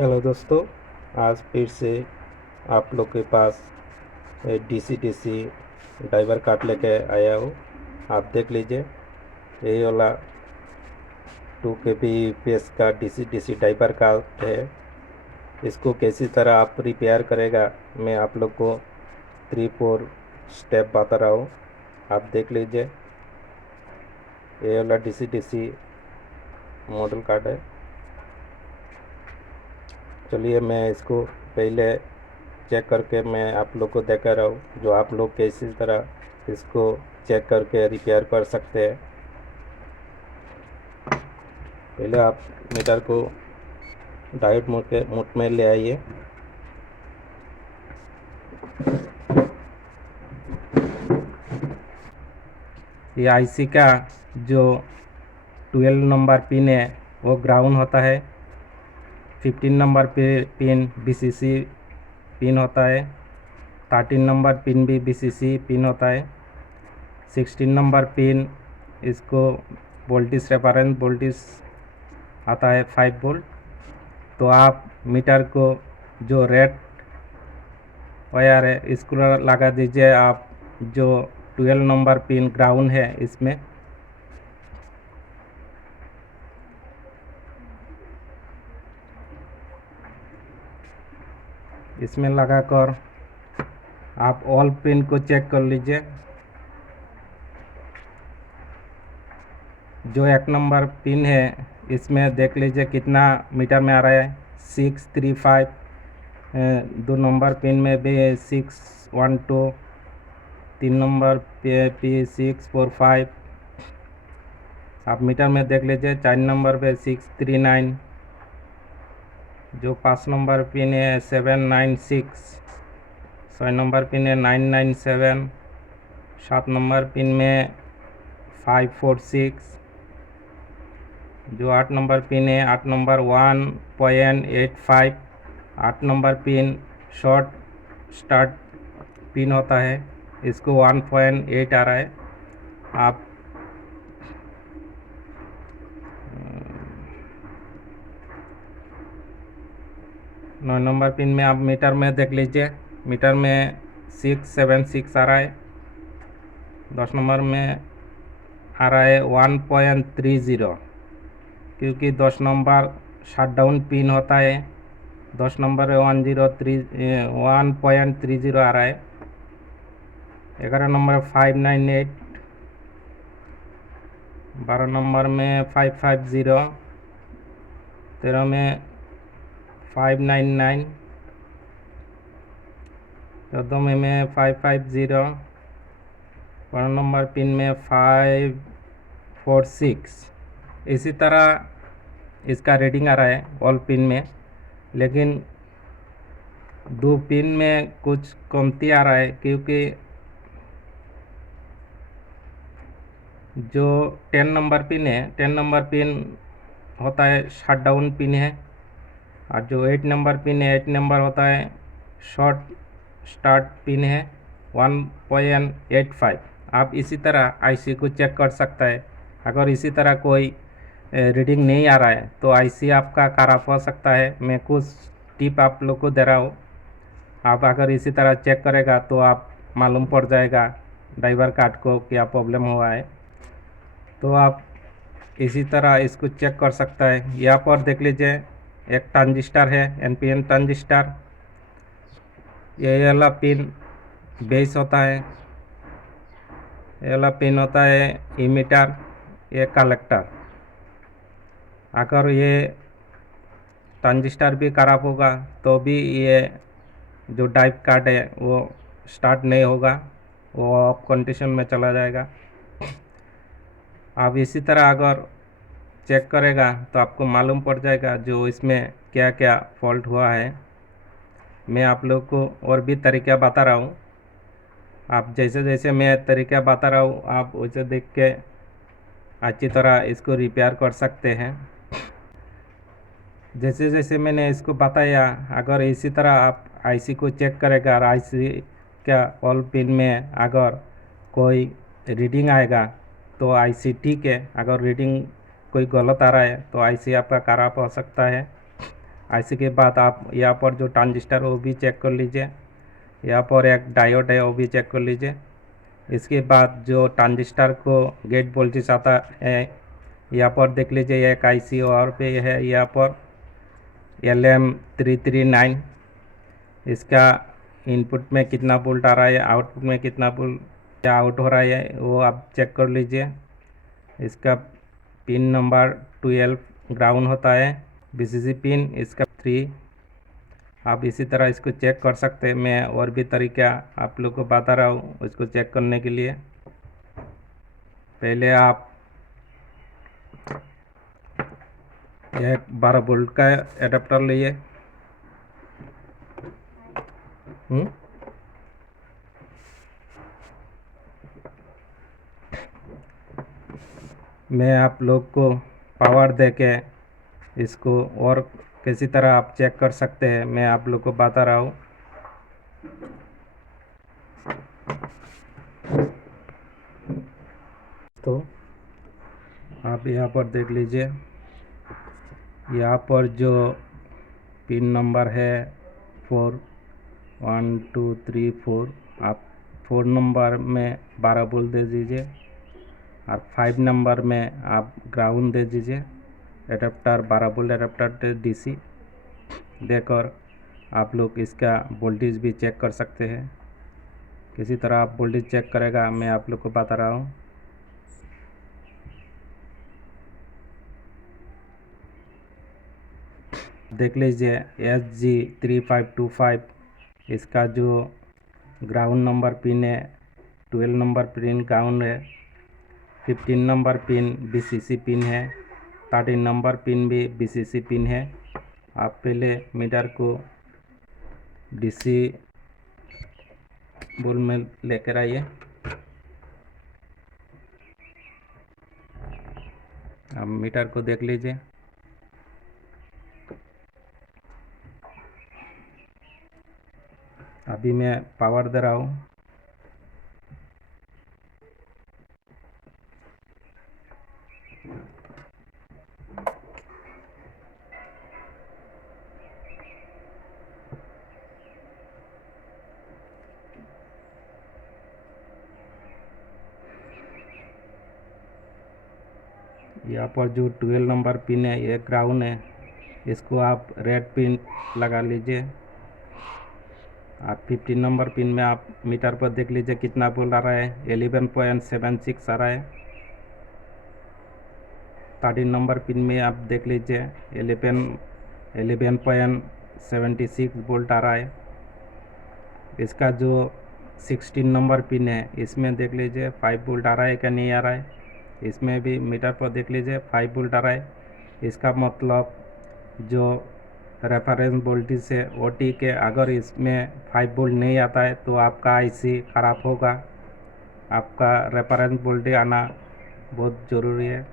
Hello दोस्तों, आज फिर से आप लोग के पास डीसी ड्राइवर कार्ड लेके आया हूँ। आप देख लीजिए, यही वाला 2 kbps का डीसी ड्राइवर कार्ड है। इसको कैसी तरह आप रिपेयर करेगा, मैं आप लोग को 3-4 स्टेप बता रहा हूँ। आप देख लीजिए, ये वाला डीसी मॉडल कार्ड है। चलिए मैं इसको पहले चेक करके मैं आप लोग को दिखा रहा हूँ, जो आप लोग कैसी तरह इसको चेक करके रिपेयर कर सकते हैं। पहले आप मीटर को डायोड मोड में ले आइए। ये आईसी का जो 12 नंबर पिन है वो ग्राउंड होता है। 15 नंबर पिन बीसीसी पिन होता है। 13 नंबर पिन भी बीसीसी पिन होता है। 16 नंबर पिन, इसको वोल्टेज रेफरेंस वोल्टेज आता है 5 वोल्ट। तो आप मीटर को जो रेड वायर है इसको लगा दीजिए आप जो 12 नंबर पिन ग्राउंड है इसमें। इसमें लगाकर आप ऑल पिन को चेक कर लीजिए। जो 1 नंबर पिन है इसमें देख लीजिए कितना मीटर में आ रहा है, 635। 2 नंबर पिन में भी 612। 3 नंबर पे 645। आप मीटर में देख लीजिए। 4 नंबर पे 639। जो 5 नंबर पिन है 796। 6 नंबर पिन है 997। 7 नंबर पिन में 546। जो 8 नंबर पिन है 8 number 1.85। 8 number pin short start pin होता है, इसको 1.8 आ रहा है। आप 9 नंबर पिन में आप मीटर में देख लीजिए, मीटर में 676 आ रहा है। 10 नंबर में आ रहा है 1.30, क्योंकि 10 नंबर शटडाउन पिन होता है। 10 नंबर 1.30 आ रहा है। 11 नंबर 598। 12 नंबर में 550। 13 में 599। 14 में 550। 12 नंबर पिन में 546। इसी तरह इसका रीडिंग आ रहा है ऑल पिन में, लेकिन 2 पिन में कुछ कमती आ रहा है, क्योंकि जो 10 नंबर पिन है 10 नंबर पिन होता है शटडाउन पिन है, और जो 8 नंबर पिन है 8 नंबर होता है शॉर्ट स्टार्ट पिन है 1.85। आप इसी तरह आईसी को चेक कर सकता है। अगर इसी तरह कोई रीडिंग नहीं आ रहा है तो आईसी आपका खराब हो सकता है। मैं कुछ टिप आप लोग को दे रहा हूँ। आप अगर इसी तरह चेक करेगा तो आप मालूम पड़ जाएगा ड्राइवर कार्ड को क्या प्रॉब्लम हुआ है। तो आप इसी तरह इसको चेक कर सकता है। यहाँ पर देख लीजिए, एक ट्रांजिस्टर है एनपीएन ट्रांजिस्टर। ये वाला पिन बेस होता है, ये वाला पिन होता है इमीटर, ये कलेक्टर। अगर ये ट्रांजिस्टर भी खराब होगा तो भी ये जो ड्राइव कार्ड है वो स्टार्ट नहीं होगा, वो ऑफ कंडीशन में चला जाएगा। आप इसी तरह अगर चेक करेगा तो आपको मालूम पड़ जाएगा जो इसमें क्या क्या फॉल्ट हुआ है। मैं आप लोग को और भी तरीका बता रहा हूँ। आप जैसे जैसे मैं तरीका बता रहा हूँ आप वैसे देख के अच्छी तरह इसको रिपेयर कर सकते हैं। जैसे जैसे मैंने इसको बताया, अगर इसी तरह आप आईसी को चेक करेगा और आईसी का ऑल पिन में अगर कोई रीडिंग आएगा तो आईसी ठीक है। अगर रीडिंग कोई गलत आ रहा है तो आईसी आपका खराब हो सकता है। आईसी के बाद आप यहाँ पर जो ट्रांजिस्टर वो भी चेक कर लीजिए, यहाँ पर एक डायोड है वो भी चेक कर लीजिए। इसके बाद जो ट्रांजिस्टर को गेट वोल्टेज आता है यहाँ पर देख लीजिए, एक आईसी और पे है यहाँ पर LM339। इसका इनपुट में कितना वोल्ट आ रहा है, आउटपुट में कितना वोल्ट आउट हो रहा है वो आप चेक कर लीजिए। इसका पिन नंबर 12 ग्राउंड होता है, VCC पिन इसका 3। आप इसी तरह इसको चेक कर सकते हैं। मैं और भी तरीका आप लोग को बता रहा हूँ इसको चेक करने के लिए। पहले आप एक 12 वोल्ट का एडाप्टर लिए। मैं आप लोग को पावर दे के इसको और किसी तरह आप चेक कर सकते हैं, मैं आप लोग को बता रहा हूँ। तो आप यहाँ पर देख लीजिए, यहाँ पर जो पिन नंबर है 4, 1 2 3 4, आप 4 नंबर में 12 वोल्ट दे दीजिए और 5 नंबर में आप ग्राउंड दे दीजिए। एडाप्टर 12 वोल्ट एडाप्टर DC देकर आप लोग इसका वोल्टेज भी चेक कर सकते हैं। किसी तरह आप वोल्टेज चेक करेगा, मैं आप लोग को बता रहा हूँ। देख लीजिए SG3525, इसका जो ग्राउंड नंबर पिन है 12 नंबर पिन ग्राउंड है, 15 नंबर पिन VCC पिन है, 13 नंबर पिन भी VCC पिन है। आप पहले मीटर को DC बोल में लेकर आइए। आप मीटर को देख लीजिए। अभी मैं पावर दे रहा हूँ। यहाँ पर जो 12 नंबर पिन है ये ग्राउंड है, इसको आप रेड पिन लगा लीजिए। आप 15 नंबर पिन में आप मीटर पर देख लीजिए कितना वोल्ट आ रहा है, 11.76 आ रहा है। 13 नंबर पिन में आप देख लीजिए 11.76 वोल्ट आ रहा है। इसका जो 16 नंबर पिन है इसमें देख लीजिए 5 वोल्ट आ रहा है क्या नहीं आ रहा है। इसमें भी मीटर पर देख लीजिए 5 वोल्ट आ रहा है। इसका मतलब जो रेफरेंस वोल्टेज से OT के अगर इसमें 5 वोल्ट नहीं आता है तो आपका IC ख़राब होगा। आपका रेफरेंस वोल्टेज आना बहुत ज़रूरी है।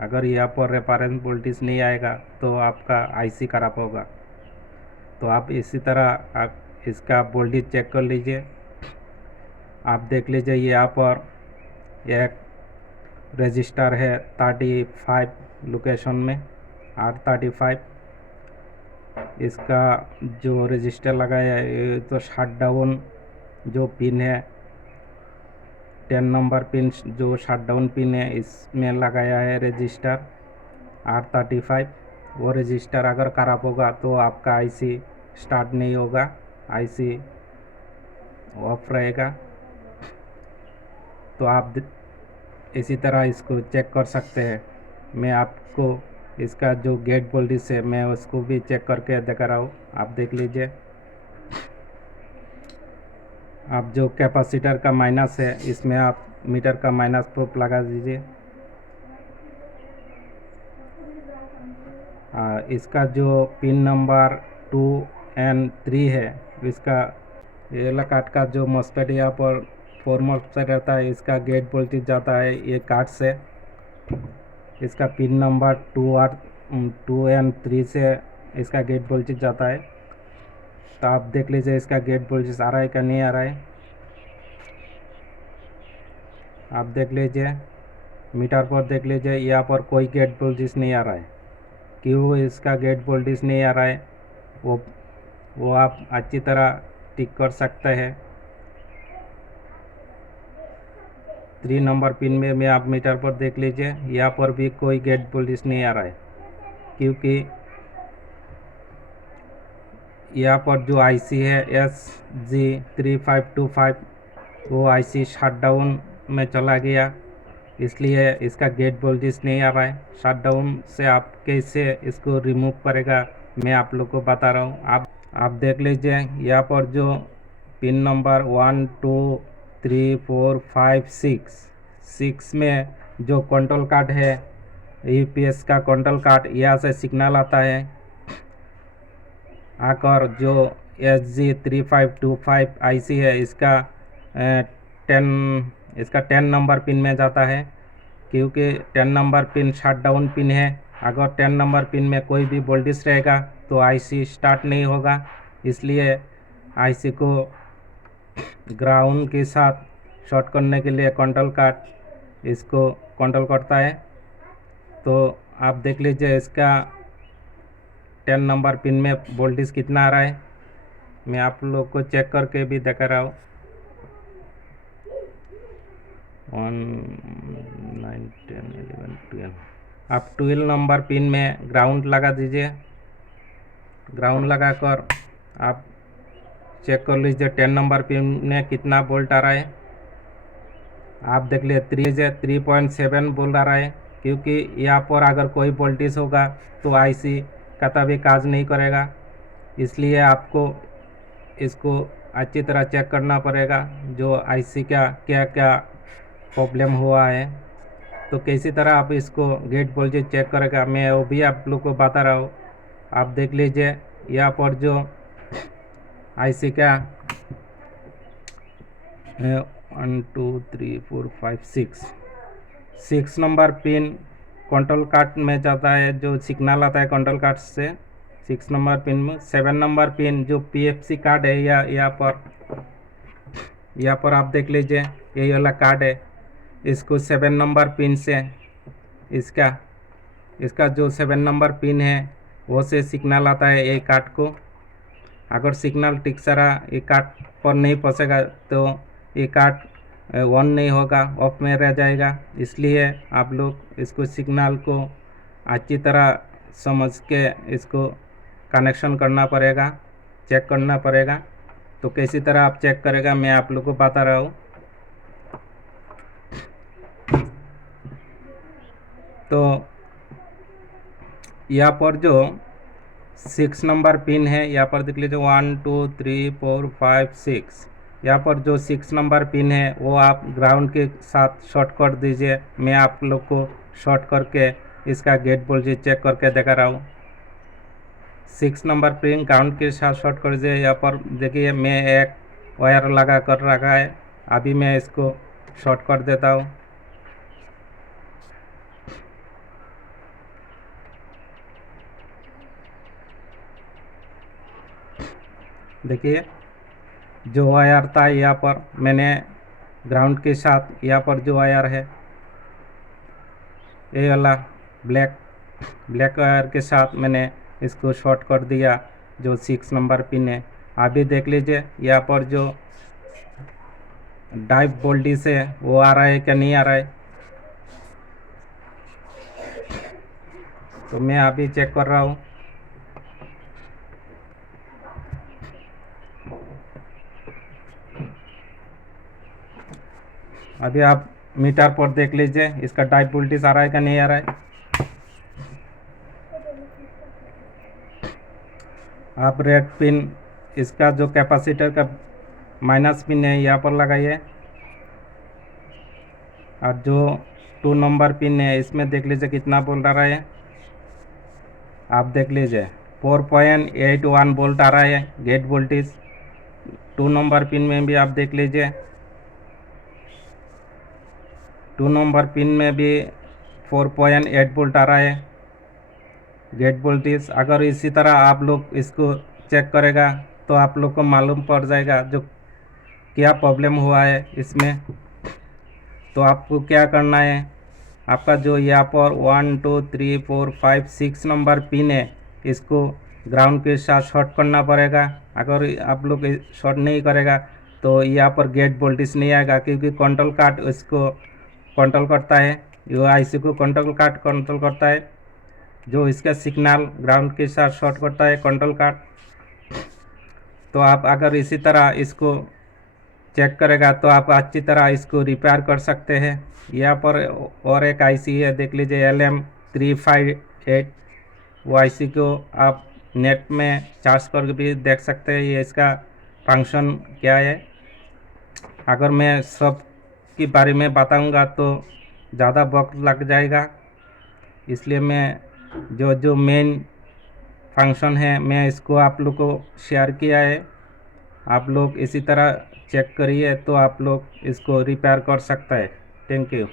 अगर यहाँ पर रेफरेंस वोल्टेज नहीं आएगा तो आपका IC ख़राब होगा। तो आप इसी तरह आप इसका वोल्टेज चेक कर लीजिए। आप देख लीजिए यहाँ पर एक रजिस्टर है 35 लोकेशन में, R35। इसका जो रजिस्टर लगाया है तो शट डाउन जो पिन है 10 नंबर पिन जो शट डाउन पिन है इसमें लगाया है रजिस्टर R35। वो रजिस्टर अगर ख़राब होगा तो आपका IC स्टार्ट नहीं होगा, IC ऑफ रहेगा। तो आप इसी तरह इसको चेक कर सकते हैं। मैं आपको इसका जो गेट वोल्टेज है मैं उसको भी चेक करके दिखा रहा हूँ, आप देख लीजिए। आप जो कैपेसिटर का माइनस है इसमें आप मीटर का माइनस प्रूफ लगा दीजिए। इसका जो पिन नंबर 2N3 है, इसका ये कार्ड का जो मॉस्फेट यहाँ पर 4 मॉस्फेट रहता है, इसका गेट वोल्टेज जाता है ये कार्ड से। इसका पिन नंबर 2N3 से इसका गेट वोल्टेज जाता है। तो आप देख लीजिए इसका गेट वोल्टेज आ रहा है क्या नहीं आ रहा है। आप देख लीजिए मीटर पर देख लीजिए यहाँ पर कोई गेट वोल्टेज नहीं आ रहा है। क्यों इसका गेट वोल्टेज नहीं आ रहा है, वो आप अच्छी तरह ठीक कर सकते हैं। 3 नंबर पिन में आप मीटर पर देख लीजिए, यहाँ पर भी कोई गेट वोल्टेज नहीं आ रहा है, क्योंकि यहाँ पर जो आईसी है SG3525 वो आईसी शटडाउन में चला गया, इसलिए इसका गेट वोल्टेज नहीं आ रहा है। शटडाउन से आप कैसे इसको रिमूव करेगा मैं आप लोग को बता रहा हूँ। आप देख लीजिए, यहाँ पर जो पिन नंबर 1 2 3 4 5 6 में जो कंट्रोल कार्ड है, यूपीएस का कंट्रोल कार्ड, यहाँ से सिग्नल आता है आकर जो SG3525 आईसी है इसका 10 नंबर पिन में जाता है, क्योंकि 10 नंबर पिन शटडाउन पिन है। अगर 10 नंबर पिन में कोई भी वोल्टेज रहेगा तो आईसी स्टार्ट नहीं होगा, इसलिए आईसी को ग्राउंड के साथ शॉर्ट करने के लिए कंट्रोल कार्ड इसको कंट्रोल करता है। तो आप देख लीजिए इसका 10 नंबर पिन में वोल्टेज कितना आ रहा है, मैं आप लोग को चेक करके भी दिखा रहा हूँ। 1 9 10 11 12 आप 12 नंबर पिन में ग्राउंड लगा दीजिए। ग्राउंड लगाकर आप चेक कर लीजिए 10 नंबर पिन में कितना वोल्ट आ रहा है। आप देख लीजिए 3.7 वोल्ट आ रहा है, क्योंकि यहाँ पर अगर कोई वोल्टेज होगा तो आईसी कभी भी काज नहीं करेगा, इसलिए आपको इसको अच्छी तरह चेक करना पड़ेगा जो आईसी का क्या क्या प्रॉब्लम हुआ है। तो कैसी तरह आप इसको गेट वोल्टेज चेक करेगा मैं वो भी आप लोग को बता रहा हूँ। आप देख लीजिए यहाँ पर जो आईसी का 1 2 3 4 5 6 नंबर पिन कंट्रोल कार्ड में जाता है, जो सिग्नल आता है कंट्रोल कार्ड से 6 नंबर पिन में। 7 नंबर पिन जो पीएफसी कार्ड है या यहाँ पर आप देख लीजिए यही वाला कार्ड है, इसको 7 नंबर पिन से इसका जो 7 नंबर पिन है वो से सिग्नल आता है ये कार्ड को। अगर सिग्नल ठीक तरह ये कार्ड पर नहीं पहुँचेगा तो ये कार्ड ऑन नहीं होगा, ऑफ में रह जाएगा। इसलिए आप लोग इसको सिग्नल को अच्छी तरह समझ के इसको कनेक्शन करना पड़ेगा, चेक करना पड़ेगा। तो कैसी तरह आप चेक करेगा मैं आप लोग को बता रहा हूँ। तो यहाँ पर जो 6 नंबर पिन है यहाँ पर देख लीजिए 1 2 3 4 5 6, यहाँ पर जो 6 नंबर पिन है वो आप ग्राउंड के साथ शॉर्ट कर दीजिए। मैं आप लोग को शॉर्ट करके इसका गेट वोल्टेज चेक करके दिखा रहा हूँ। 6 नंबर पिन ग्राउंड के साथ शॉर्ट कर दीजिए। यहाँ पर देखिए मैं एक वायर लगा कर रखा है, अभी मैं इसको शॉर्ट कर देता हूँ। देखिए जो वायर था यहाँ पर मैंने ग्राउंड के साथ यहाँ पर जो वायर है ये वाला ब्लैक वायर के साथ मैंने इसको शॉर्ट कर दिया जो 6 नंबर पिन है। अभी देख लीजिए यहाँ पर जो डाइव वोल्टेज है वो आ रहा है क्या नहीं आ रहा है, तो मैं अभी चेक कर रहा हूँ। अभी आप मीटर पर देख लीजिए इसका डाइव वोल्टेज आ रहा है क्या नहीं आ रहा है। आप रेड पिन इसका जो कैपेसिटर का माइनस पिन है यहाँ पर लगाइए, और जो 2 नंबर पिन है इसमें देख लीजिए कितना वोल्ट आ रहा है। आप देख लीजिए 4.81 वोल्ट आ रहा है गेट वोल्टेज। 2 नंबर पिन में भी आप देख लीजिए 2 नंबर पिन में भी 4.8 वोल्ट आ रहा है गेट वोल्टेज। अगर इसी तरह आप लोग इसको चेक करेगा तो आप लोग को मालूम पड़ जाएगा जो क्या प्रॉब्लम हुआ है इसमें। तो आपको क्या करना है, आपका जो यहाँ पर 1 2 3 4 5 6 नंबर पिन है, इसको ग्राउंड के साथ शॉर्ट करना पड़ेगा। अगर आप लोग शॉर्ट नहीं करेगा तो यहाँ पर गेट वोल्टेज नहीं आएगा, क्योंकि कंट्रोल कार्ड इसको कंट्रोल करता है, ये आईसी को कंट्रोल करता है, जो इसका सिग्नल ग्राउंड के साथ शॉर्ट करता है कंट्रोल कार्ड। तो आप अगर इसी तरह इसको चेक करेगा तो आप अच्छी तरह इसको रिपेयर कर सकते हैं। यहाँ पर और एक आईसी है, देख लीजिए LM358। वो आईसी को आप नेट में चार्ज करके भी देख सकते हैं, ये इसका फंक्शन क्या है। अगर मैं सब के बारे में बताऊंगा तो ज़्यादा वक्त लग जाएगा, इसलिए मैं जो जो मेन फंक्शन है मैं इसको आप लोग को शेयर किया है। आप लोग इसी तरह चेक करिए तो आप लोग इसको रिपेयर कर सकता है। Thank you.